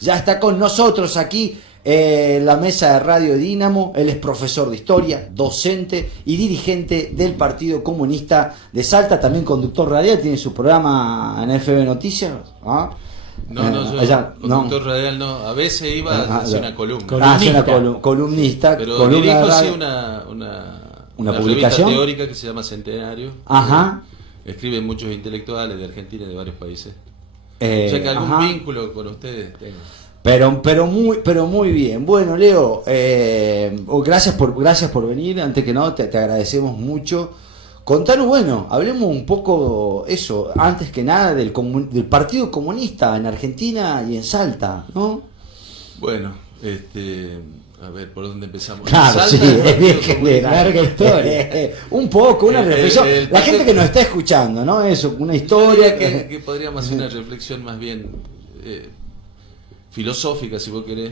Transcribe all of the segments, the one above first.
Ya está con nosotros aquí en la mesa de Radio Dínamo. Él es profesor de historia, docente y dirigente del Partido Comunista de Salta, también conductor radial, tiene su programa en FM Noticias. ¿Ah? Yo conductor radial no, a veces iba a hacer una columna. Columnista. Pero dirijo sí una publicación revista teórica que se llama Centenario. Ajá. Escriben muchos intelectuales de Argentina y de varios países. O sea que algún vínculo con ustedes tengo. Pero muy bien. Bueno, Leo, gracias por venir. Antes que nada, te agradecemos mucho. Contanos, hablemos un poco eso, antes que nada del Partido Comunista en Argentina y en Salta, ¿no? Bueno, a ver, ¿por dónde empezamos? Claro, Salta, sí, es larga historia. Un poco, una reflexión. La gente que nos está escuchando, ¿no? Eso, una historia que podríamos hacer una reflexión más bien filosófica, si vos querés.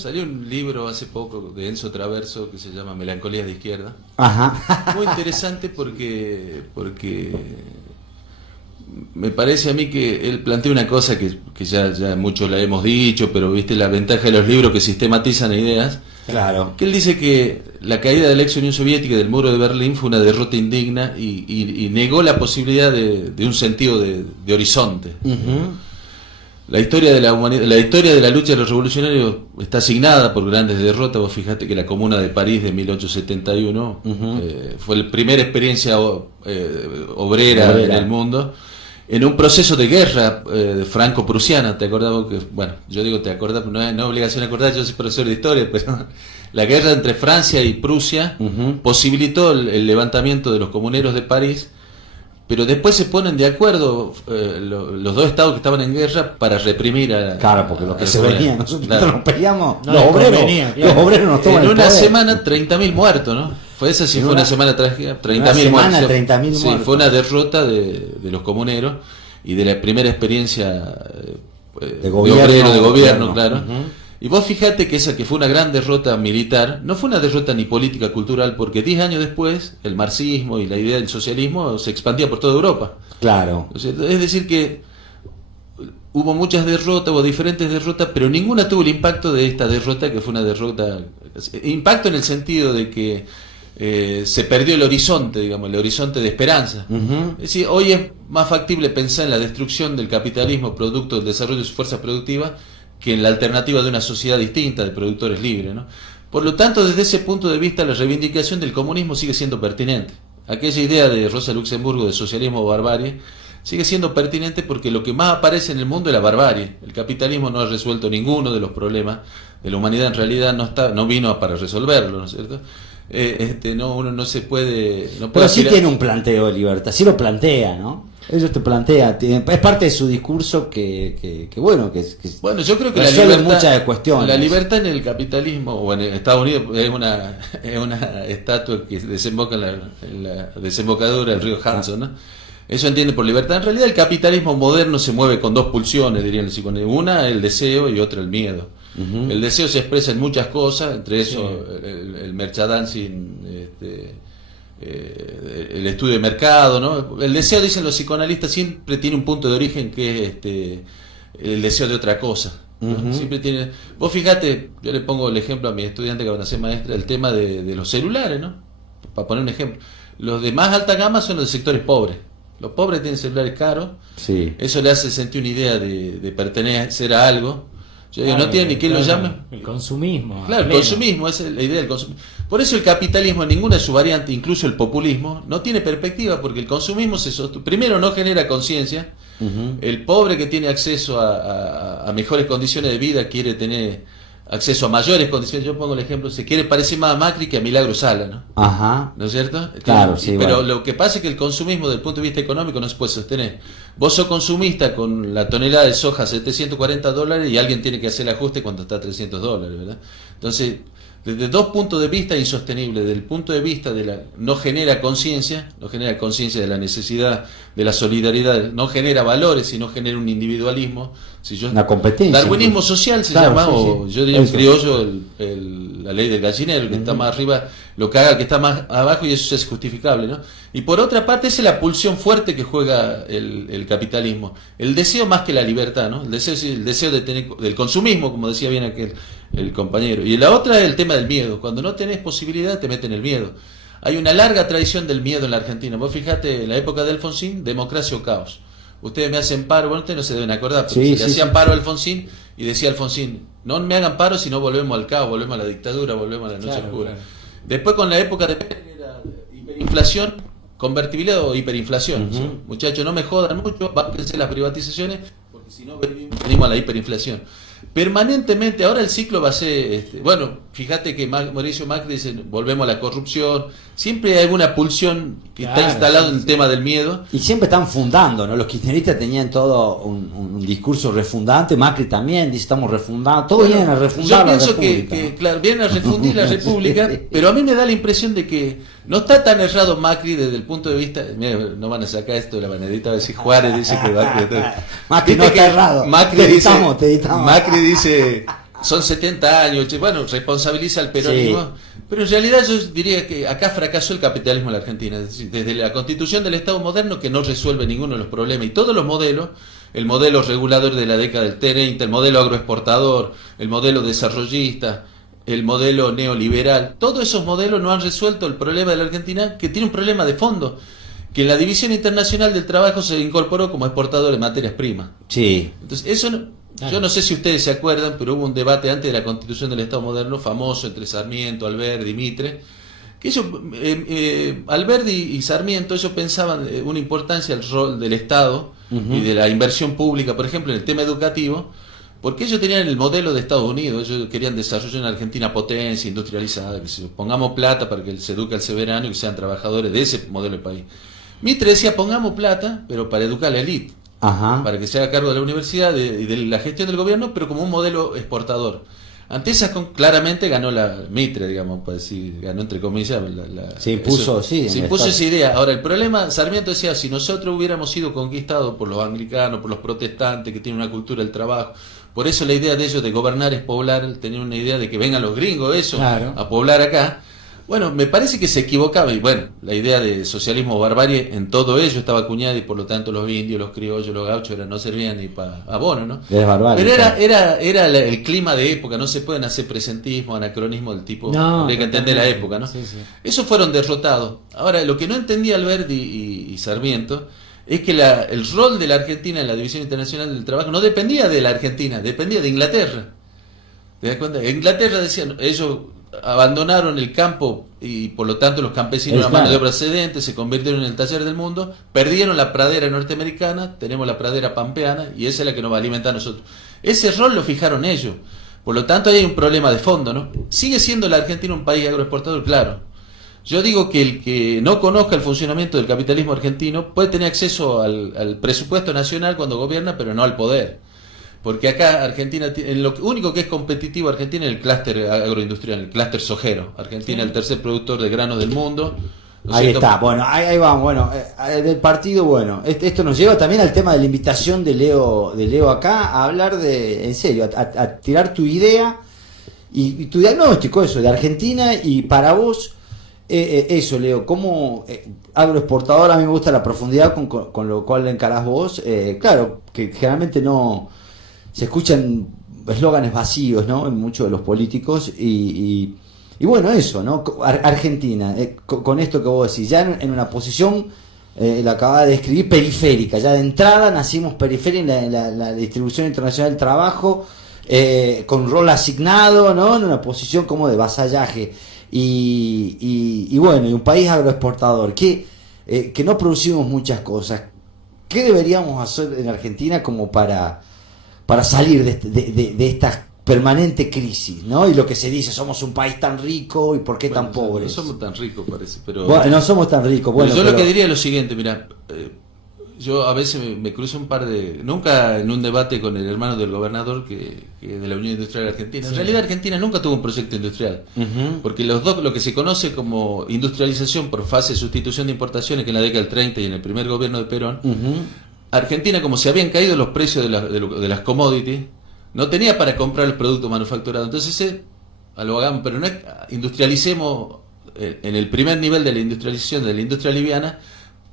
Salió un libro hace poco de Enzo Traverso que se llama Melancolías de Izquierda. Ajá. Muy interesante porque me parece a mí que él plantea una cosa que ya muchos la hemos dicho, pero viste la ventaja de los libros que sistematizan ideas. Claro. Que él dice que la caída de la ex Unión Soviética y del muro de Berlín fue una derrota indigna y negó la posibilidad de un sentido de horizonte. La historia de la humanidad, la historia de la lucha de los revolucionarios está asignada por grandes derrotas. Vos fijate que la Comuna de París de 1871 fue la primera experiencia obrera en el mundo, en un proceso de guerra franco-prusiana. ¿Te acordás vos que, bueno, yo digo te acordás, no es obligación acordar, yo soy profesor de historia, pero la guerra entre Francia y Prusia posibilitó el levantamiento de los comuneros de París. Pero después se ponen de acuerdo los dos estados que estaban en guerra para reprimir a... Claro, porque lo que se venía, nosotros nos peleamos, no, los obreros nos toman en el una poder. Semana 30.000 muertos, ¿no? Fue esa sí, fue una semana trágica, 30.000 muertos. 30.000 muertos. Sí, fue una derrota de los comuneros y de la primera experiencia de gobierno, claro. Y vos fijate que esa que fue una gran derrota militar, no fue una derrota ni política, cultural, porque 10 años después el marxismo y la idea del socialismo se expandía por toda Europa. Claro. Es decir que hubo muchas derrotas, hubo diferentes derrotas, pero ninguna tuvo el impacto de esta derrota, que fue una derrota... Impacto en el sentido de que se perdió el horizonte, digamos, el horizonte de esperanza. Es decir, hoy es más factible pensar en la destrucción del capitalismo producto del desarrollo de su fuerza productiva que en la alternativa de una sociedad distinta de productores libres, ¿no? Por lo tanto, desde ese punto de vista, la reivindicación del comunismo sigue siendo pertinente. Aquella idea de Rosa Luxemburgo de socialismo o barbarie sigue siendo pertinente porque lo que más aparece en el mundo es la barbarie. El capitalismo no ha resuelto ninguno de los problemas de la humanidad, en realidad no vino para resolverlo, ¿no es cierto? Uno no se puede... No puede pero sí tiene un planteo de libertad, sí lo plantea, ¿no? Ellos te plantean, es parte de su discurso que bueno, bueno, yo creo que muchas cuestiones. La libertad en el capitalismo o en Estados Unidos es una estatua que desemboca en la desembocadura del río Hudson, ¿no? Eso entiende por libertad. En realidad el capitalismo moderno se mueve con dos pulsiones, dirían los psicólogos. Una el deseo y otra el miedo. El deseo se expresa en muchas cosas, entre eso el merchandising, el estudio de mercado, ¿no? El deseo, dicen los psicoanalistas, siempre tiene un punto de origen que es el deseo de otra cosa, ¿no? Siempre tiene. Vos fíjate, yo le pongo el ejemplo a mis estudiantes que van a ser maestras, el tema de los celulares, ¿no? Para poner un ejemplo. Los de más alta gama son los de sectores pobres. Los pobres tienen celulares caros, eso le hace sentir una idea de pertenecer a algo. Yo digo, no tiene ni quién lo llame. El consumismo. Claro, el consumismo, esa es la idea del consumismo. Por eso el capitalismo en ninguna de sus variantes, incluso el populismo, no tiene perspectiva, porque el consumismo primero no genera conciencia. El pobre que tiene acceso a mejores condiciones de vida quiere tener acceso a mayores condiciones. Yo pongo el ejemplo, se quiere parecer más a Macri que a Milagro Sala, ¿no? Ajá. ¿No es cierto? Claro, sí. Pero bueno, lo que pasa es que el consumismo desde el punto de vista económico no se puede sostener. Vos sos consumista con la tonelada de soja a $740 y alguien tiene que hacer el ajuste cuando está a $300, ¿verdad? Entonces, desde dos puntos de vista insostenible. Desde el punto de vista no genera conciencia de la necesidad de la solidaridad, no genera valores, sino genera un individualismo. Una competencia. Darwinismo social se llama, o yo diría en criollo la ley del gallinero, el que está más arriba lo caga al que está más abajo, y eso es justificable, ¿no? Y por otra parte, esa es la pulsión fuerte que juega el capitalismo, el deseo más que la libertad, ¿no? El deseo de tener, del consumismo, como decía bien el compañero. Y la otra es el tema del miedo. Cuando no tenés posibilidad, te meten el miedo. Hay una larga tradición del miedo en la Argentina. Vos fijate, en la época de Alfonsín, democracia o caos. Ustedes me hacen paro, bueno, ustedes no se deben acordar, pero Sí, se le hacían paro a Alfonsín, y decía Alfonsín, no me hagan paro si no volvemos al caos, volvemos a la dictadura, volvemos a la noche oscura. Claro. Después, con la época de Pérez, era hiperinflación, convertibilidad o hiperinflación. ¿Sí? Muchachos, no me jodan mucho, bánquense las privatizaciones, porque si no venimos a la hiperinflación. Permanentemente, ahora el ciclo va a ser, bueno, fíjate que Mauricio Macri dice, volvemos a la corrupción, siempre hay alguna pulsión que está instalado en el tema del miedo. Y siempre están fundando, ¿no? Los kirchneristas tenían todo un discurso refundante, Macri también dice, estamos refundando, todos vienen a refundar la Yo pienso República. que, claro, vienen a refundir la República, pero a mí me da la impresión de que no está tan errado Macri desde el punto de vista, mira, no van a sacar esto de la banderita, a ver si Juárez dice que Macri no está errado, Macri te dice, editamos. Macri dice, son 70 años, bueno, responsabiliza al peronismo, sí. Pero en realidad yo diría que acá fracasó el capitalismo en la Argentina, es decir, desde la constitución del Estado moderno, que no resuelve ninguno de los problemas, y todos los modelos, el modelo regulador de la década del 30, el modelo agroexportador, el modelo desarrollista, el modelo neoliberal, todos esos modelos no han resuelto el problema de la Argentina, que tiene un problema de fondo, que en la División Internacional del Trabajo se incorporó como exportador de materias primas. Sí. Entonces, eso yo no sé si ustedes se acuerdan, pero hubo un debate antes de la Constitución del Estado moderno famoso entre Sarmiento, Alberdi, Mitre, que ellos, Alberdi y Sarmiento, ellos pensaban una importancia al rol del Estado y de la inversión pública, por ejemplo, en el tema educativo, porque ellos tenían el modelo de Estados Unidos, ellos querían desarrollar una Argentina potencia, industrializada, que pongamos plata para que se eduque al soberano y que sean trabajadores de ese modelo de país. Mitre decía, pongamos plata, pero para educar a la élite. Ajá. Para que se haga cargo de la universidad y de la gestión del gobierno, pero como un modelo exportador. Ante esa, claramente ganó la Mitre, digamos, para decir, ganó entre comillas. Se impuso, se impuso esa idea. Ahora, el problema, Sarmiento decía, si nosotros hubiéramos sido conquistados por los anglicanos, por los protestantes, que tienen una cultura del trabajo, por eso la idea de ellos de gobernar es poblar, tener una idea de que vengan los gringos, a poblar acá. Bueno, me parece que se equivocaba, y bueno, la idea de socialismo o barbarie en todo ello estaba acuñada, y por lo tanto los indios, los criollos, los gauchos no servían ni para abono, ¿no? Barbarie, pero claro. era el clima de época, no se pueden hacer presentismo, anacronismo del tipo, hay que entender la época, ¿no? Sí. Esos fueron derrotados. Ahora, lo que no entendía Alberdi y Sarmiento es que el rol de la Argentina en la División Internacional del Trabajo no dependía de la Argentina, dependía de Inglaterra. ¿Te das cuenta? Inglaterra, decían, ellos abandonaron el campo y por lo tanto los campesinos eran mano de obra excedente, se convirtieron en el taller del mundo, perdieron la pradera norteamericana, tenemos la pradera pampeana y esa es la que nos va a alimentar a nosotros. Ese rol lo fijaron ellos, por lo tanto hay un problema de fondo, ¿no? ¿Sigue siendo la Argentina un país agroexportador? Claro. Yo digo que el que no conozca el funcionamiento del capitalismo argentino puede tener acceso al presupuesto nacional cuando gobierna, pero no al poder. Porque acá Argentina, lo único que es competitivo Argentina es el clúster agroindustrial, el clúster sojero. Argentina es el tercer productor de granos del mundo. Ahí está, bueno, ahí vamos, bueno, del partido, bueno, esto nos lleva también al tema de la invitación de Leo acá a hablar en serio, a tirar tu idea y tu diagnóstico, eso, de Argentina, y para vos, eso, Leo, como agroexportador, a mí me gusta la profundidad con lo cual encarás vos, claro, que generalmente no se escuchan eslóganes vacíos, ¿no? En muchos de los políticos y bueno, eso, ¿no? Argentina, con esto que vos decís, ya en una posición, la acababa de describir, periférica, ya de entrada nacimos periférica en la distribución internacional del trabajo, con rol asignado, ¿no? En una posición como de vasallaje y bueno, y un país agroexportador, que no producimos muchas cosas. ¿Qué deberíamos hacer en Argentina como para salir de esta permanente crisis, ¿no? Y lo que se dice, somos un país tan rico y ¿por qué tan pobres? No somos tan ricos, parece, pero... Bueno, no somos tan ricos. Bueno, yo lo que diría es lo siguiente, mira, yo a veces me cruzo un par de... Nunca en un debate con el hermano del gobernador que de la Unión Industrial Argentina. Sí. En realidad Argentina nunca tuvo un proyecto industrial, porque los dos, lo que se conoce como industrialización por fase de sustitución de importaciones, que en la década del 30 y en el primer gobierno de Perón, Argentina, como se habían caído los precios de las commodities, no tenía para comprar el producto manufacturado. Entonces lo hagamos, pero no es, industrialicemos en el primer nivel de la industrialización de la industria liviana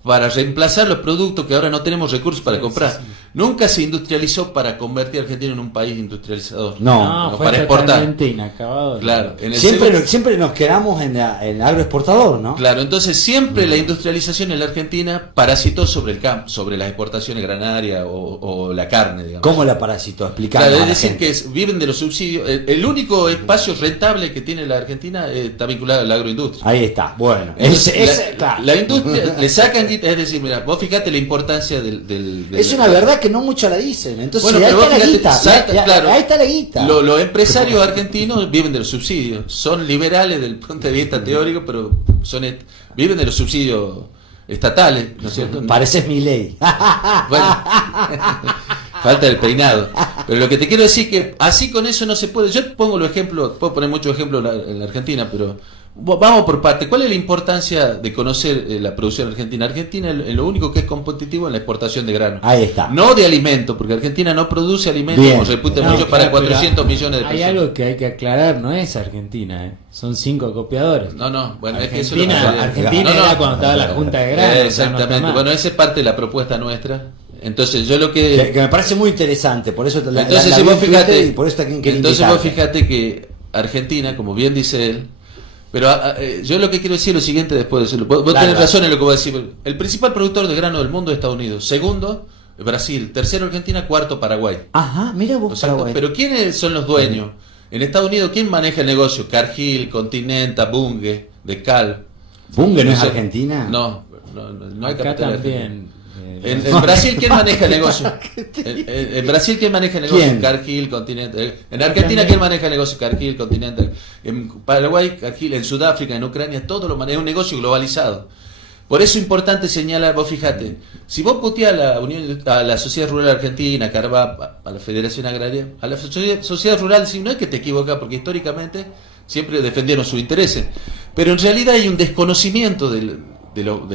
para reemplazar los productos que ahora no tenemos recursos para comprar. Sí. Nunca se industrializó para convertir a Argentina en un país industrializador. No, fue para exportar. totalmente inacabado. Claro, en el Siempre nos quedamos en el agroexportador, ¿no? Claro, entonces siempre la industrialización en la Argentina parasitó sobre el campo, sobre las exportaciones granarias o la carne, digamos. ¿Cómo la parasitó? Explicando. Claro, es decir, que viven de los subsidios. El único espacio rentable que tiene la Argentina está vinculado a la agroindustria. Ahí está, bueno. Entonces, Claro. la industria le sacan guita, es decir, mira, vos fíjate la importancia del Es una verdad que no mucho la dicen. Entonces, Bueno, ahí pero está vos la fíjate, guita. salta, claro. Ahí está la guita. Los empresarios argentinos viven de los subsidios. Son liberales desde el punto de vista teórico, pero viven de los subsidios estatales, ¿no es cierto? Pareces mi ley. Bueno, falta el peinado. Pero lo que te quiero decir que así con eso no se puede. Yo pongo los ejemplos, puedo poner muchos ejemplos en la Argentina, pero vamos por parte. ¿Cuál es la importancia de conocer la producción argentina? Argentina es lo único que es competitivo en la exportación de grano. Ahí está. No de alimentos, porque Argentina no produce alimentos, Bien. como reputa No, mucho, para claro, 400 pero millones de hay personas. algo que hay que aclarar, no es Argentina, son 5 copiadores. No, bueno, es que eso es lo Argentina, que- Argentina No, no. era cuando estaba la Junta de Grano. Exactamente. Bueno, esa es parte de la propuesta nuestra. Entonces, yo lo que Que me parece muy interesante. Por eso entonces, la si vi vos en Twitter fíjate, y por eso también quería entonces vos invitarte. fíjate que Argentina, como bien dice él, pero yo lo que quiero decir es lo siguiente después de decirlo. Vos Dale, tenés dale. razón en lo que voy a decir. El principal productor de grano del mundo es Estados Unidos. Segundo, Brasil. Tercero, Argentina. Cuarto, Paraguay. Ajá, mira ¿No vos, es cierto? Paraguay. Pero ¿quiénes son los dueños? En Estados Unidos, ¿quién maneja el negocio? Cargill, Continental, Bunge, Decal. ¿Bunge no es sé. Argentina? No hay Acá capital argentino. también. En Brasil, ¿quién maneja el negocio? En Brasil, ¿quién maneja el negocio? ¿Quién? Cargill, Continental. En Argentina, ¿quién maneja el negocio? Cargill, Continental. En Paraguay, Cargill. En Sudáfrica, en Ucrania, todo lo maneja. Es un negocio globalizado. Por eso es importante señalar, vos fíjate, si vos puteás a la Sociedad Rural Argentina, a Carvap, a la Federación Agraria, a la Sociedad Rural, si no es que te equivocas, porque históricamente siempre defendieron sus intereses. Pero en realidad hay un desconocimiento de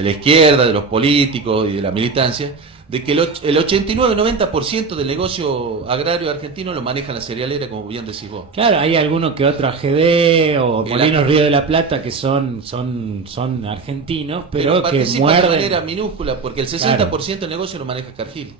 la izquierda, de los políticos y de la militancia, de que el 89-90% del negocio agrario argentino lo maneja la cerealera, como bien decís vos. Claro, hay algunos que otro AGD o El Molinos AGD. Río de la Plata que son argentinos, pero que participan de muerden. manera minúscula, porque el 60% del negocio lo maneja Cargill.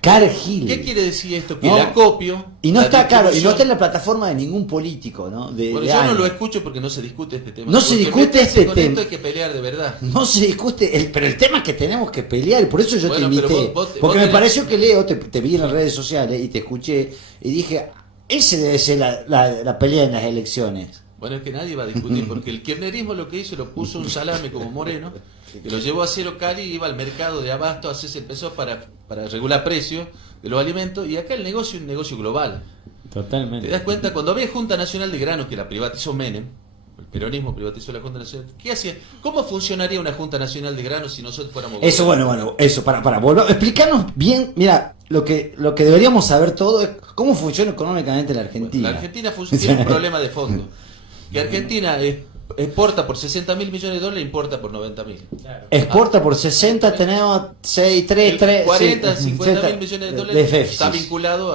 Cargill. ¿Qué quiere decir esto? Que No. el acopio... Y no la está claro, y no distribución- está en la plataforma de ningún político, ¿no? Bueno, de yo no años. lo escucho porque no se discute este tema. No se Porque discute meterse este con tema. esto hay que pelear de verdad. No se discute, pero el tema es que tenemos que pelear, y por eso yo Bueno, te pero invité. vos Porque me tenés- pareció que Leo, te vi en las redes sociales y te escuché, y dije, ese debe ser la pelea en las elecciones. Bueno, es que nadie va a discutir, porque el kirchnerismo lo que hizo, lo puso un salame como Moreno, que lo llevó a cero Cali, iba al mercado de abasto, así se empezó para regular precios de los alimentos, y acá el negocio es un negocio global. ¿Te Totalmente. das cuenta? Cuando había Junta Nacional de Granos, que la privatizó Menem, el peronismo privatizó la Junta Nacional, ¿qué hacía? ¿Cómo funcionaría una Junta Nacional de Granos si nosotros fuéramos Eso, gobierno? bueno, eso, para volver, explicarnos bien, mira, lo que deberíamos saber todo es cómo funciona económicamente la Argentina. La Argentina tiene un problema de fondo. Que Argentina exporta por 60 mil millones de dólares e importa por 90 mil. Exporta por 60, tenemos 6, 3, 3, 40, 50 mil millones de dólares déficit. está vinculado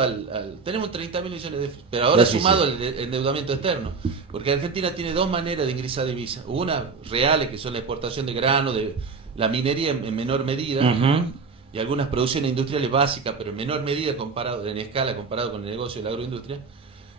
tenemos 30 mil millones de déficit, pero ahora Déficit. sumado el endeudamiento externo. Porque Argentina tiene dos maneras de ingresar divisas. Una reales, que son la exportación de grano, de la minería en menor medida. Ujú. Y algunas producciones industriales básicas, pero en menor medida en escala comparado con el negocio de la agroindustria.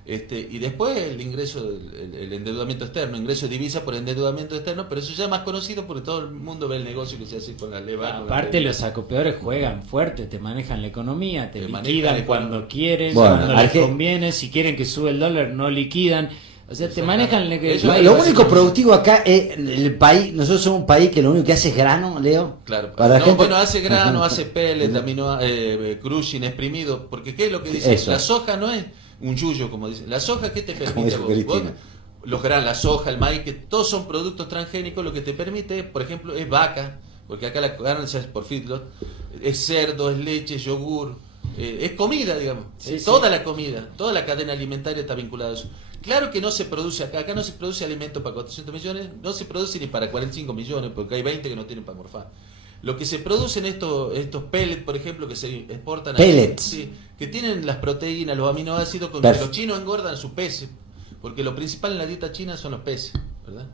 Y después el ingreso, el endeudamiento externo, ingreso de divisa por endeudamiento externo, pero eso ya es más conocido porque todo el mundo ve el negocio que se hace con la leva. Aparte los acopiadores juegan fuerte, te manejan la economía, te Te manejan liquidan la cuando economía. quieren, Bueno, cuando les Arge- conviene, si quieren que sube el dólar no liquidan, o sea, te manejan el Ellos- país. Lo único productivo acá es el país, nosotros somos un país que lo único que hace es grano, Leo. Claro, Para la no, gente- bueno, hace grano, Ajá. hace pellet, crushing, exprimido, porque ¿qué es lo que dice? Eso. La soja no es un yuyo, como dicen. La soja, ¿qué te Como permite? dice Vos? Cristina. Los granos, la soja, el maíz, que todos son productos transgénicos, lo que te permite, por ejemplo, es vaca, porque acá la carne se hace por feedlot, es cerdo, es leche, yogur, es comida, digamos. Sí, Toda sí. la comida, toda la cadena alimentaria está vinculada a eso. Claro que no se produce acá no se produce alimento para 400 millones, no se produce ni para 45 millones, porque hay 20 que no tienen para morfar. Lo que se producen estos pellets, por ejemplo, que se exportan Pellets. sí, que tienen las proteínas, los aminoácidos, con que Perfecto. los chinos engordan sus peces, porque lo principal en la dieta china son los peces, ¿verdad?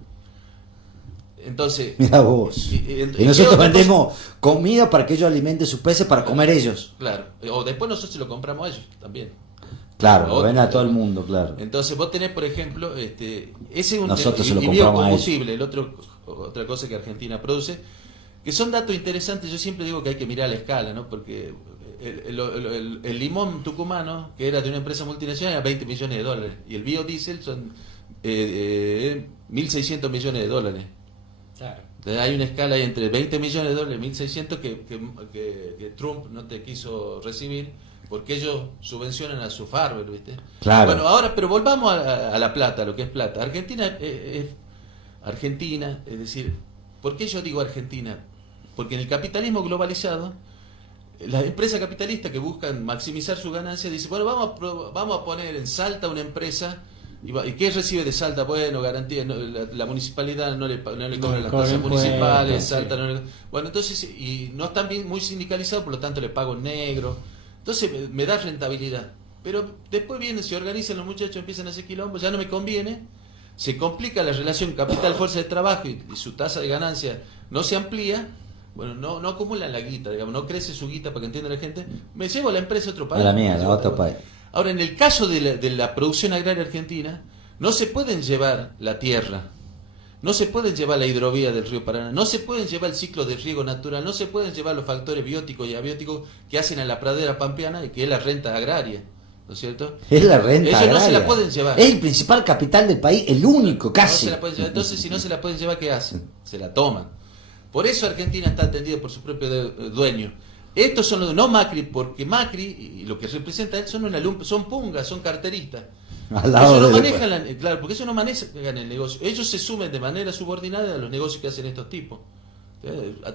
Entonces, Mira vos. Y nosotros vendemos comida para que ellos alimenten sus peces para comer ellos. Claro, o después nosotros se lo compramos a ellos también. Claro, lo ven a todo el mundo, claro. Entonces vos tenés, por ejemplo, ese es un Nosotros se lo y compramos a biocombustible, otra cosa que Argentina produce, que son datos interesantes. Yo siempre digo que hay que mirar a la escala, ¿no? Porque el limón tucumano, que era de una empresa multinacional, era 20 millones de dólares, y el biodiesel son 1.600 millones de dólares. Claro. Entonces hay una escala ahí entre 20 millones de dólares y 1.600 que Trump no te quiso recibir, porque ellos subvencionan a su Farber, ¿viste? Claro. Bueno, ahora, pero volvamos a la plata, a lo que es plata. Argentina es decir, ¿por qué yo digo Argentina? Porque en el capitalismo globalizado, las empresas capitalistas que buscan maximizar su ganancia dicen, bueno, vamos a poner en Salta una empresa. ¿Y qué recibe de Salta? Bueno, garantía, no, la municipalidad no le cobra las tasas municipales, Salta sí. no le... Bueno, entonces, y no están bien, muy sindicalizados, por lo tanto le pago en negro. Entonces me da rentabilidad. Pero después vienen, se organizan los muchachos, empiezan a hacer quilombo, ya no me conviene, se complica la relación capital-fuerza de trabajo y su tasa de ganancia no se amplía. Bueno, no acumulan la guita, digamos, no crece su guita para que entienda la gente. Me llevo la empresa a otro país. A la mierda, a otro país. Ahora, en el caso de la producción agraria argentina, no se pueden llevar la tierra, no se pueden llevar la hidrovía del río Paraná, no se pueden llevar el ciclo de riego natural, no se pueden llevar los factores bióticos y abióticos que hacen a la pradera pampeana y que es la renta agraria, ¿no es cierto? Es la renta Ellos agraria. no se la pueden llevar. Es el principal capital del país, el único, casi. No se la pueden llevar. Entonces, si no se la pueden llevar, ¿qué hacen? Se la toman. Por eso Argentina está atendida por su propio dueño. Estos son los, no Macri, porque Macri y lo que representa él son pungas, son carteristas. Al lado Ellos no de- manejan, claro, porque ellos no manejan el negocio. Ellos se sumen de manera subordinada a los negocios que hacen estos tipos.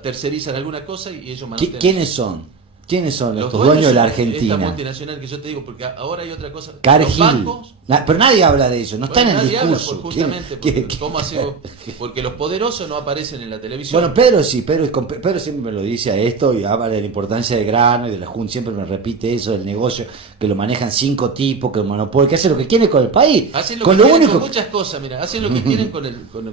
Tercerizan alguna cosa y ellos mantienen. ¿Quiénes son? ¿Quiénes son los dueños dueños de la son Esta Argentina? multinacional que yo te digo, porque ahora hay otra cosa. Los Cargill. bancos. Pero nadie habla de eso, no está Bueno, en el nadie habla discurso. justamente ¿Quién- porque, ¿cómo hacemos? Porque los poderosos no aparecen en la televisión. Bueno, Pedro sí, Pedro siempre me lo dice a esto y habla de la importancia del grano y de la Junta, siempre me repite eso del negocio, que lo manejan 5 tipos, que el monopolio, que hace lo que quiere con el país. Hacen lo con que lo quieren único con muchas cosas, mira, hacen lo que quieren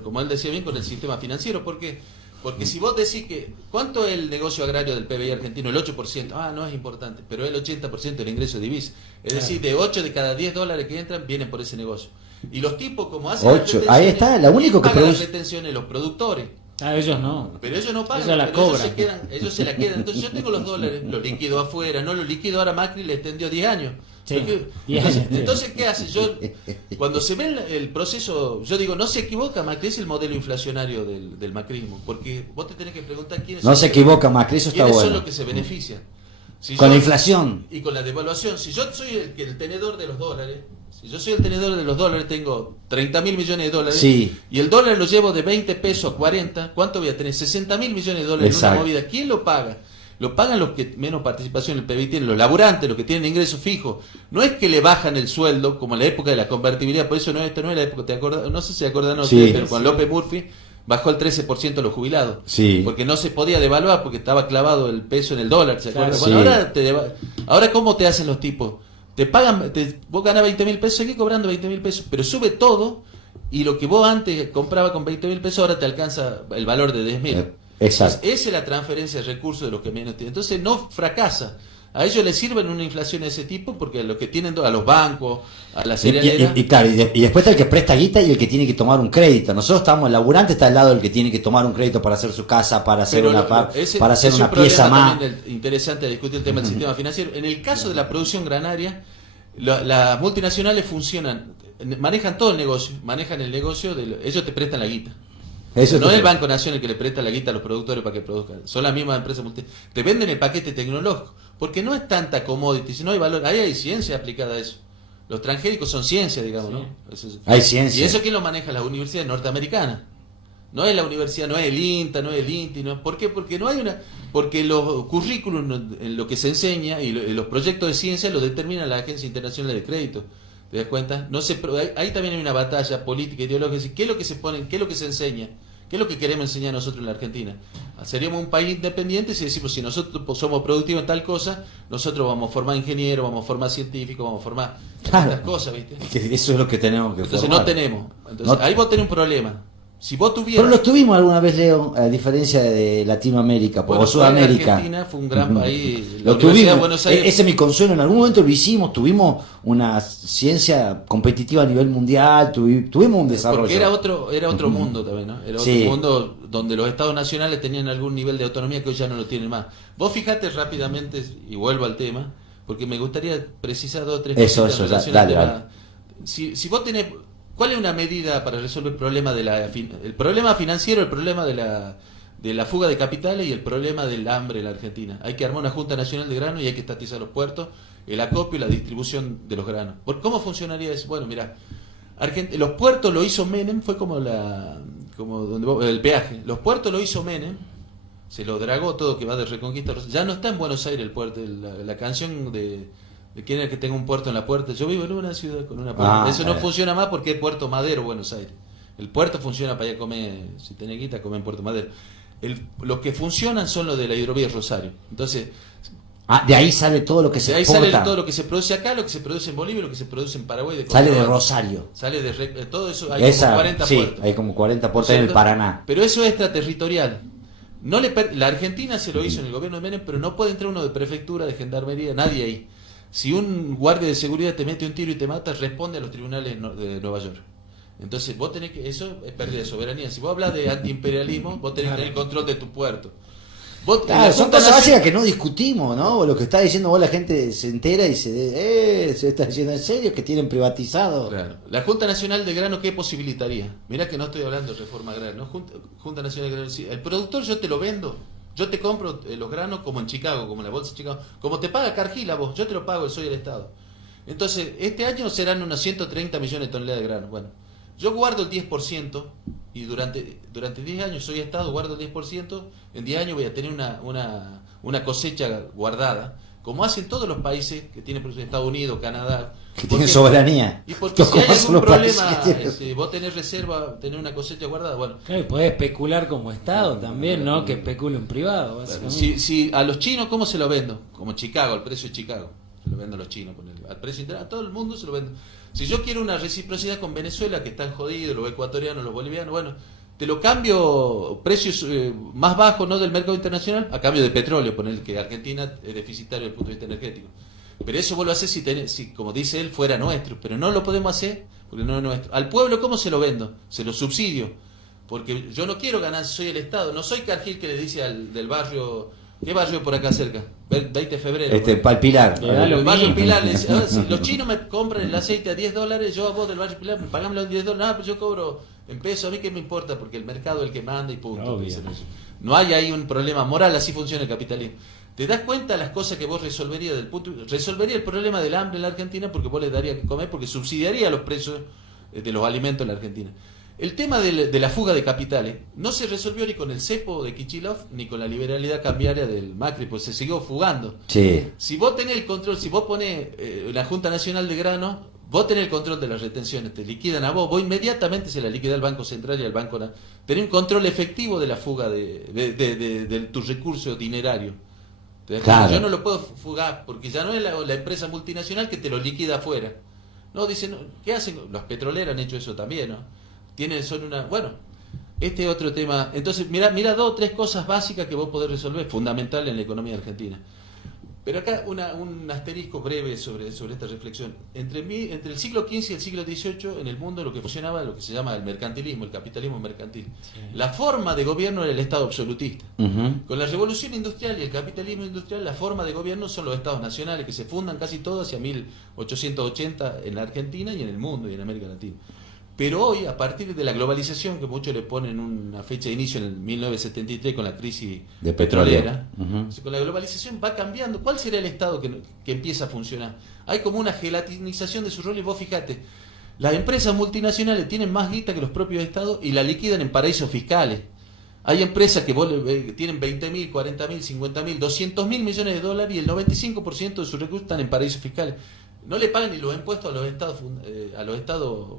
como él decía bien, con el sistema financiero. ¿Por qué? Porque si vos decís que, ¿cuánto es el negocio agrario del PBI argentino? El 8%. Ah, no es importante, pero el 80% del ingreso de divisa. Es decir, de 8 de cada 10 dólares que entran, vienen por ese negocio. Y los tipos, como hacen las 8, ahí está, lo único que pagan las produce. retenciones, los productores. Ah, ellos no. Pero ellos no pagan, Ellos la pero cobran. ellos se la quedan. Entonces yo tengo los dólares, los liquido afuera, no los liquido ahora Macri le extendió 10 años. Sí, Porque- 10 años. entonces, ¿qué hace? Yo, cuando se ve el proceso, yo digo, no se equivoca Macri, es el modelo inflacionario del macrismo, porque vos te tenés que preguntar quiénes No son se equivoca, Macri, eso está quiénes son bueno. los que se benefician. Si Con yo- la inflación. y con la devaluación. Si yo soy el tenedor de los dólares, si yo soy el tenedor de los dólares, tengo 30.000 millones de dólares, Sí. y el dólar lo llevo de 20 pesos a 40, ¿cuánto voy a tener? 60.000 millones de dólares en Exacto. una movida. ¿Quién lo paga? Lo pagan los que menos participación en el PBI tienen, los laburantes, los que tienen ingresos fijos. No es que le bajan el sueldo, como en la época de la convertibilidad, por eso esta no es la época, ¿te acordás? No sé si se acuerdan Sí. ustedes, pero con López Murphy bajó el 13% a los jubilados. Sí. Porque no se podía devaluar, porque estaba clavado el peso en el dólar, ¿se acuerdan? Claro. Bueno, Sí. ahora ¿cómo te hacen los tipos? Te pagan, vos ganás 20.000 pesos, seguís cobrando 20.000 pesos, pero sube todo, y lo que vos antes comprabas con 20.000 pesos, ahora te alcanza el valor de 10.000. Exacto. Entonces, esa es la transferencia de recursos de los que menos tienen. Entonces no fracasa. A ellos les sirven una inflación de ese tipo, porque a los que tienen, a los bancos, a la cerealera... Y claro, y después está el que presta guita y el que tiene que tomar un crédito. Nosotros estamos, el laburante está al lado del que tiene que tomar un crédito para hacer su casa, para hacer Pero para hacer una pieza más. Interesante a discutir el tema del sistema financiero. En el caso de la producción granaria, las multinacionales funcionan, manejan todo el negocio, manejan el negocio, ellos te prestan la guita. Eso No te- es el Banco Nación el que le presta la guita a los productores para que produzcan. Son las mismas empresas te venden el paquete tecnológico. Porque no es tanta commodity, sino hay valor. Ahí hay ciencia aplicada a eso. Los transgénicos son ciencia, digamos, ¿no? Hay ciencia. ¿Y eso quién lo maneja? La universidad norteamericana. No es la universidad, no es el INTA, no es el INTI. No. ¿Por qué? Porque no hay una. Porque los currículums, en lo que se enseña y los proyectos de ciencia lo determina la Agencia Internacional de Crédito. ¿Te das cuenta? Ahí también hay una batalla política, ideológica. ¿Qué es lo que se pone, qué es lo que se enseña? ¿Qué es lo que queremos enseñar nosotros en la Argentina? Seríamos un país independiente si decimos, si nosotros somos productivos en tal cosa, nosotros vamos a formar ingenieros, vamos a formar científicos, vamos a formar estas cosas, ¿viste? Que eso es lo que tenemos que Entonces formar. no tenemos. Entonces ahí vos tenés un problema. Si vos tuvieras... Pero lo tuvimos alguna vez, Leo, a diferencia de Latinoamérica Bueno, o Sudamérica. Argentina fue un gran país. La Lo Universidad tuvimos. de Buenos Aires... Ese es mi consuelo. En algún momento lo hicimos. Tuvimos una ciencia competitiva a nivel mundial. Tuvimos un desarrollo. Porque era otro mundo también, ¿no? Era Sí. otro mundo donde los estados nacionales tenían algún nivel de autonomía que hoy ya no lo tienen más. Vos fijate rápidamente, y vuelvo al tema, porque me gustaría precisar 2 o 3 Eso, cositas en relación al dale, tema. dale. Si vos tenés... ¿Cuál es una medida para resolver el problema el problema financiero, el problema de la fuga de capitales y el problema del hambre en la Argentina? Hay que armar una Junta Nacional de Grano y hay que estatizar los puertos, el acopio y la distribución de los granos. ¿Cómo funcionaría eso? Bueno, mira, los puertos lo hizo Menem, fue como el peaje. Los puertos lo hizo Menem, se lo dragó todo, que va de Reconquista. Ya no está en Buenos Aires el puerto. La canción de quién es el que tenga un puerto en la puerta. Yo vivo en una ciudad con una puerta. Eso no funciona más porque es Puerto Madero, Buenos Aires. El puerto funciona para ir a comer, si tenés guita, comer en Puerto Madero. Los que funcionan son los de la hidrovía Rosario. Entonces, de ahí sale todo lo que se de ahí exporta. sale todo lo que se produce acá, lo que se produce en Bolivia, lo que se produce en Paraguay. Sale de Rosario. Sale de todo eso. Hay como 40 puertos. Hay como 40 puertos en el Paraná. Pero eso es extraterritorial. La Argentina se lo hizo en el gobierno de Menem, pero no puede entrar uno de prefectura, de gendarmería, nadie ahí. Si un guardia de seguridad te mete un tiro y te mata, responde a los tribunales de Nueva York. Entonces vos tenés que... Eso es pérdida de soberanía. Si vos hablas de antiimperialismo, vos tenés que tener el control de tu puerto. Claro, son cosas básicas que no discutimos, ¿no? Lo que está diciendo vos, la gente se entera y se está diciendo en serio que tienen privatizado. Claro. La Junta Nacional de Grano, ¿qué posibilitaría? Mirá que no estoy hablando de reforma agraria, ¿no? Junta Nacional de Grano. El productor yo te lo vendo. Yo te compro los granos como en Chicago, como en la bolsa de Chicago. Como te paga Cargill a vos, yo te lo pago, soy el Estado. Entonces, este año serán unos 130 millones de toneladas de grano. Bueno, yo guardo el 10% y durante 10 años soy Estado, guardo el 10%, en 10 años voy a tener una cosecha guardada, como hacen todos los países que tienen, por ejemplo, Estados Unidos, Canadá. Que tienen soberanía. Y porque si hay Como son algún los países problema, que tienen- vos tenés reserva, tenés una cosecha guardada, bueno. Claro, y podés especular como Estado también, ¿no? Que especule un privado, básicamente. Si a los chinos, ¿cómo se lo vendo? Como Chicago, al precio de Chicago. Se lo vendo a los chinos, al precio internacional, a todo el mundo se lo vendo. Si yo quiero una reciprocidad con Venezuela, que están jodidos, los ecuatorianos, los bolivianos, bueno, te lo cambio precios más bajos, no del mercado internacional, a cambio de petróleo, poner que Argentina es deficitario desde el punto de vista energético. Pero eso vos lo haces si, como dice él, fuera nuestro. Pero no lo podemos hacer porque no es nuestro. Al pueblo, ¿cómo se lo vendo? Se lo subsidio. Porque yo no quiero ganar, soy el Estado. No soy Cargill que le dice del barrio... ¿Qué barrio por acá cerca? 20 de febrero. Pal Pilar. Le da lo El barrio mismo. Pilar le dice, si los chinos me compran el aceite a $10, yo a vos del barrio Pilar, pagame los $10. No, pero yo cobro en pesos, a mí qué me importa, porque el mercado es el que manda y punto. Obvio. No hay ahí un problema moral, así funciona el capitalismo. ¿Te das cuenta de las cosas que vos resolverías resolvería el problema del hambre en la Argentina porque vos le darías que comer, porque subsidiaría los precios de los alimentos en la Argentina? El tema de la fuga de capitales no se resolvió ni con el cepo de Kicillof ni con la liberalidad cambiaria del Macri, pues se siguió fugando. Sí. Si vos tenés el control, si vos ponés la Junta Nacional de Grano, vos tenés el control de las retenciones, te liquidan a vos inmediatamente se la liquida al Banco Central y al Banco Nacional. Tenés un control efectivo de la fuga de tu recurso dinerario. Claro. Yo no lo puedo fugar porque ya no es la empresa multinacional que te lo liquida afuera. No, dicen, ¿qué hacen? Los petroleros han hecho eso también, ¿no? Bueno, este es otro tema. Entonces, mira 2 o 3 cosas básicas que vos podés resolver, fundamentales en la economía argentina. Pero acá un asterisco breve sobre esta reflexión. Entre el siglo XV y el siglo XVIII en el mundo lo que funcionaba, lo que se llama el mercantilismo, el capitalismo mercantil. Sí. La forma de gobierno era el Estado absolutista. Ujú. Con la revolución industrial y el capitalismo industrial, la forma de gobierno son los estados nacionales, que se fundan casi todos hacia 1880 en la Argentina y en el mundo y en América Latina. Pero hoy, a partir de la globalización, que muchos le ponen una fecha de inicio en el 1973 con la crisis De petróleo. petrolera, Ujú. con la globalización va cambiando. ¿Cuál será el Estado que empieza a funcionar? Hay como una gelatinización de su rol y vos fíjate, las empresas multinacionales tienen más guita que los propios Estados y la liquidan en paraísos fiscales. Hay empresas que tienen 20.000, 40.000, 50.000, 200.000 millones de dólares y el 95% de sus recursos están en paraísos fiscales. No le pagan ni los impuestos a los estados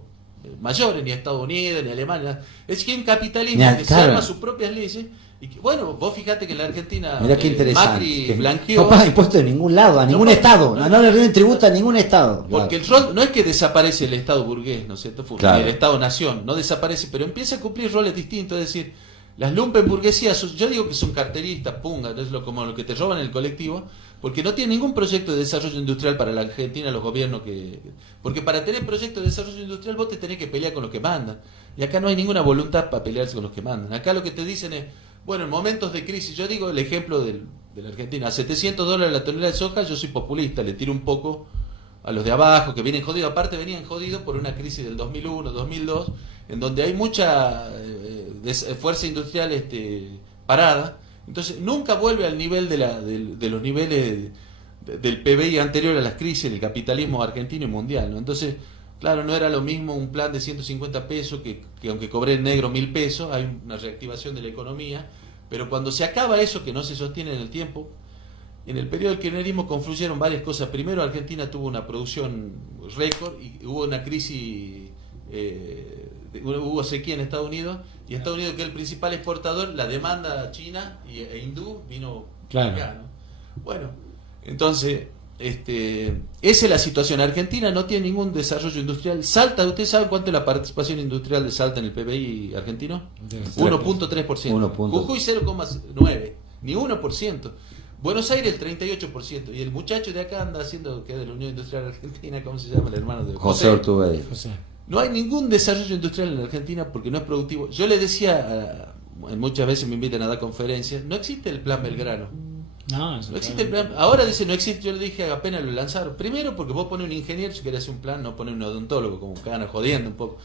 mayores, ni Estados Unidos, ni Alemania. Es que hay un capitalismo Ni que claro. se arma sus propias leyes. Y que, bueno, vos fijate que en la Argentina Mirá qué interesante. Macri Que blanqueó. no paga impuestos de ningún lado, a ningún paga- estado. No le rinden tributo a ningún estado. Porque el rol no es que desaparece el Estado burgués, ¿no es cierto? Claro. Ni el Estado-nación, no desaparece, pero empieza a cumplir roles distintos. Es decir, las lumpenburguesías, yo digo que son carteristas, punga, es como lo que te roban en el colectivo, porque no tienen ningún proyecto de desarrollo industrial para la Argentina, los gobiernos que... Porque para tener proyecto de desarrollo industrial vos te tenés que pelear con los que mandan. Y acá no hay ninguna voluntad para pelearse con los que mandan. Acá lo que te dicen es, bueno, en momentos de crisis, yo digo el ejemplo de la Argentina, a $700 la tonelada de soja, yo soy populista, le tiro un poco a los de abajo, que vienen jodidos. Aparte venían jodidos por una crisis del 2001, 2002, en donde hay mucha fuerza industrial parada. Entonces nunca vuelve al nivel de los niveles del PBI anterior a las crisis del capitalismo argentino y mundial, ¿no? Entonces, claro, no era lo mismo un plan de 150 pesos que aunque cobré en negro 1.000 pesos, hay una reactivación de la economía, pero cuando se acaba eso que no se sostiene en el tiempo, en el periodo del kirchnerismo confluyeron varias cosas. Primero, Argentina tuvo una producción récord y hubo una crisis, hubo sequía en Estados Unidos, y Estados Unidos, que es el principal exportador, la demanda china e hindú vino Claro. acá, ¿no? Bueno, entonces, esa es la situación. Argentina no tiene ningún desarrollo industrial. Salta, ¿ustedes saben cuánto es la participación industrial de Salta en el PBI argentino? Debe ser. 1.3%. 1. Jujuy 0,9%, ni 1%. Buenos Aires el 38%. Y el muchacho de acá anda haciendo, que es de la Unión Industrial Argentina, ¿cómo se llama? El hermano de José Ortubey. José. No hay ningún desarrollo industrial en la Argentina porque no es productivo. Yo le decía, muchas veces me invitan a dar conferencias, no existe el plan Belgrano. No, eso No existe el plan. Ahora dice no existe. Yo le dije apenas lo lanzaron. Primero porque vos pones un ingeniero si querés hacer un plan, no pones un odontólogo, como que van jodiendo un poco.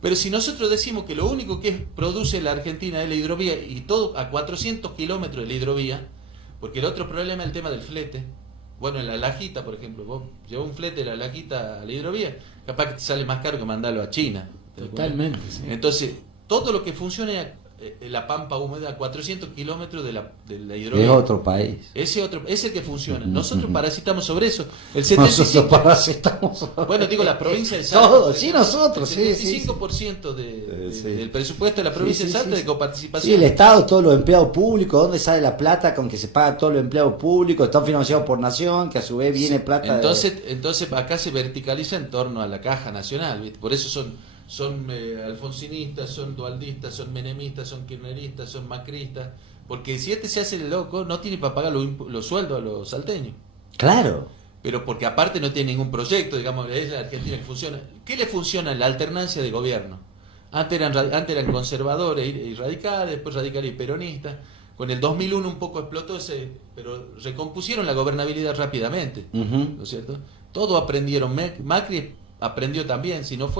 Pero si nosotros decimos que lo único que produce la Argentina es la hidrovía, y todo a 400 kilómetros de la hidrovía, porque el otro problema es el tema del flete. Bueno, en la Lajita, por ejemplo, vos llevas un flete de la Lajita a la hidrovía, capaz que te sale más caro que mandarlo a China. Totalmente, sí. Entonces, todo lo que funcione la pampa húmeda a 400 kilómetros de la Es hidrovía. otro país. Ese es el que funciona. Nosotros Ujú. parasitamos sobre eso. El Nosotros 75%, parasitamos. bueno, digo la provincia de Salta. Todos, sí, nosotros, El sí, 75% sí. del presupuesto de la provincia Sí, sí, de Salta sí, de sí. coparticipación. Sí, el Estado, todos los empleados públicos, ¿dónde sale la plata con que se paga todos los empleados públicos? Están financiados por Nación, que a su vez viene plata Entonces acá se verticaliza en torno a la Caja Nacional, ¿viste? Por eso son alfonsinistas, son dualdistas, son menemistas, son kirchneristas, son macristas, porque si se hace el loco, no tiene para pagar los sueldos a los salteños. Claro. Pero porque aparte no tiene ningún proyecto, digamos, es la Argentina que funciona. ¿Qué le funciona? La alternancia de gobierno. Antes eran conservadores y radicales, después radicales y peronistas. Con el 2001 un poco explotó pero recompusieron la gobernabilidad rápidamente, Ujú. ¿no es cierto? Todo aprendieron. Macri aprendió también. Si no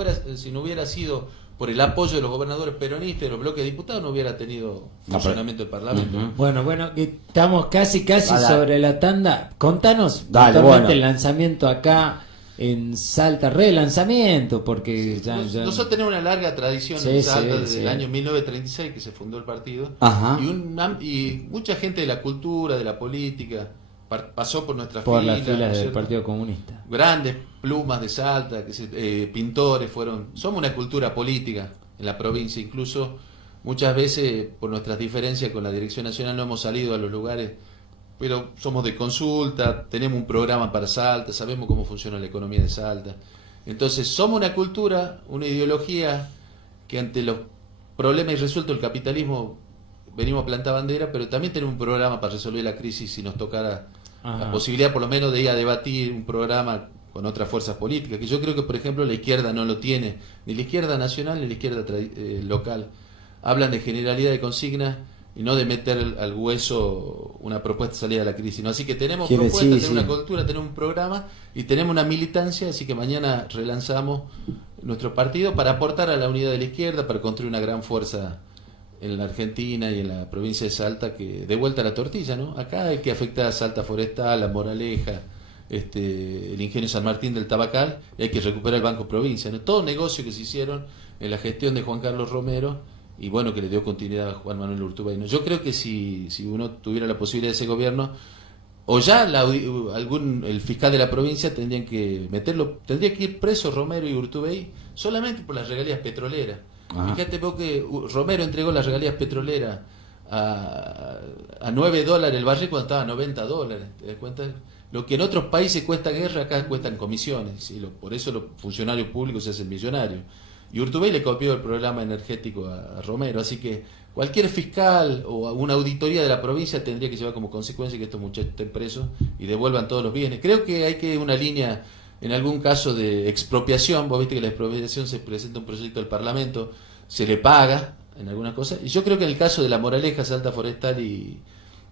hubiera sido por el apoyo de los gobernadores peronistas y de los bloques de diputados, no hubiera tenido funcionamiento del Parlamento. Ujú. Bueno, que estamos casi Dale. sobre la tanda. Contanos Dale, puntualmente bueno. el lanzamiento acá en Salta, relanzamiento, porque ya... Nosotros tenemos una larga tradición Sí, en Salta sí, desde sí. el año 1936 que se fundó el partido. Ajá. Y mucha gente de la cultura, de la política, pasó por nuestras por filas. las filas ¿no es del cierto? Partido Comunista. Grandes plumas de Salta, pintores somos una cultura política en la provincia, incluso muchas veces por nuestras diferencias con la Dirección Nacional no hemos salido a los lugares, pero somos de consulta, tenemos un programa para Salta, sabemos cómo funciona la economía de Salta. Entonces somos una cultura, una ideología que ante los problemas irresueltos del capitalismo venimos a plantar bandera, pero también tenemos un programa para resolver la crisis si nos tocara Ajá. la posibilidad por lo menos de ir a debatir un programa con otras fuerzas políticas, que yo creo que por ejemplo la izquierda no lo tiene, ni la izquierda nacional ni la izquierda local. Hablan de generalidad de consignas y no de meter al hueso una propuesta de salida de la crisis, ¿no? Así que tenemos propuestas, tenemos una cultura, tenemos un programa y tenemos una militancia, así que mañana relanzamos nuestro partido para aportar a la unidad de la izquierda, para construir una gran fuerza en la Argentina y en la provincia de Salta, que de vuelta a la tortilla, ¿no? Acá hay que afectar a Salta Forestal, La Moraleja, el ingenio San Martín del Tabacal, y hay que recuperar el Banco Provincia, ¿no? Todo negocio que se hicieron en la gestión de Juan Carlos Romero, y bueno, que le dio continuidad a Juan Manuel Urtubey, ¿no? Yo creo que si uno tuviera la posibilidad de ese gobierno, o ya el fiscal de la provincia tendría que ir preso Romero y Urtubey solamente por las regalías petroleras. Ajá. Fíjate vos que Romero entregó las regalías petroleras a $9 el barril cuando estaba a $90. ¿Te das cuenta? Lo que en otros países cuesta guerra, acá cuestan comisiones. Y por eso los funcionarios públicos se hacen millonarios. Y Urtubey le copió el programa energético a Romero. Así que cualquier fiscal o una auditoría de la provincia tendría que llevar como consecuencia que estos muchachos estén presos y devuelvan todos los bienes. Creo que hay que una línea, en algún caso de expropiación. Vos viste que la expropiación se presenta un proyecto del Parlamento, se le paga en algunas cosas. Y yo creo que en el caso de La Moraleja, Salta Forestal y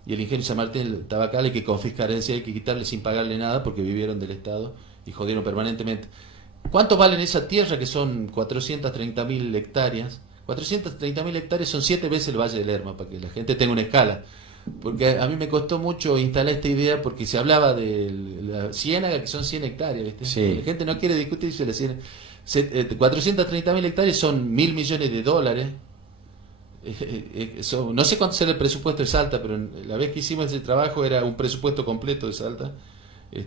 el Ingenio San Martín, el Tabacal, hay que confiscar, es decir, hay que quitarle sin pagarle nada porque vivieron del Estado y jodieron permanentemente. ¿Cuánto valen esa tierra que son 430.000 hectáreas? 430.000 hectáreas son 7 veces el Valle del Lerma, para que la gente tenga una escala. Porque a mí me costó mucho instalar esta idea porque se hablaba de la ciénaga, que son 100 hectáreas, ¿viste? Sí. La gente no quiere discutir sobre la ciénaga. 430.000 hectáreas son $1.000 millones. No sé cuánto será el presupuesto de Salta, pero la vez que hicimos ese trabajo era un presupuesto completo de Salta.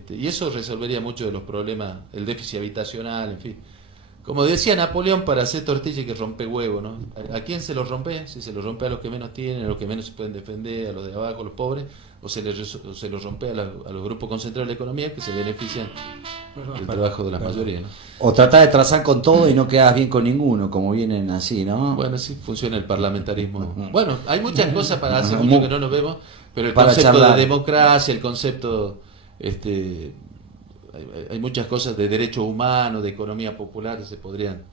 Y eso resolvería muchos de los problemas, el déficit habitacional, en fin. Como decía Napoleón, para hacer tortilla hay que romper huevo, ¿no? ¿A quién se los rompe? Si se los rompe a los que menos tienen, a los que menos se pueden defender, a los de abajo, a los pobres, o se los rompe a los grupos concentrados de la economía que se benefician del trabajo de la mayoría, ¿no? O tratar de trazar con todo y no quedas bien con ninguno, como vienen así, ¿no? Bueno, sí funciona el parlamentarismo. Bueno, hay muchas cosas para hacer, Ujú. mucho que no nos vemos, pero el Para concepto charlar. de democracia, el concepto, hay muchas cosas de derechos humanos, de economía popular que se podrían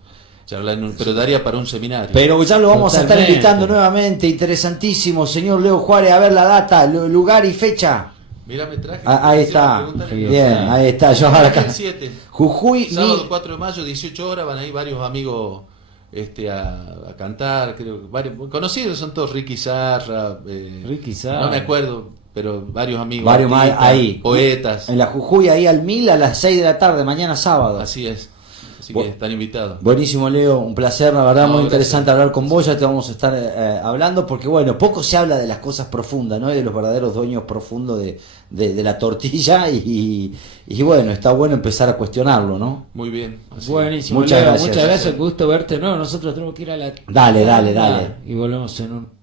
charlar, pero daría para un seminario. Pero ya lo vamos a estar Totalmente. invitando nuevamente, interesantísimo, señor Leo Juárez, a ver la data, lugar y fecha. Mirá, me traje. Ahí está, bien, ahí está, yo ahora acá. El 7. Jujuy, Sábado 4 de mayo, 18 horas, van a ir varios amigos a cantar, creo que varios conocidos son todos, Ricky Sarra, Ricky Sarra. no me acuerdo, pero varios amigos, varios más artistas, ahí. poetas, En la Jujuy, ahí al 1000 a las 6 de la tarde, mañana sábado. así es, así Bu- que están invitados. Buenísimo, Leo, un placer, la verdad, No, muy gracias. interesante hablar con vos, ya te vamos a estar hablando, porque bueno, poco se habla de las cosas profundas, ¿no? Y de los verdaderos dueños profundos de la tortilla, y bueno, está bueno empezar a cuestionarlo, ¿no? Muy bien. así. Buenísimo, Muchas Leo, gracias. muchas gracias, gusto verte. No, nosotros tenemos que ir a la Dale. y volvemos en un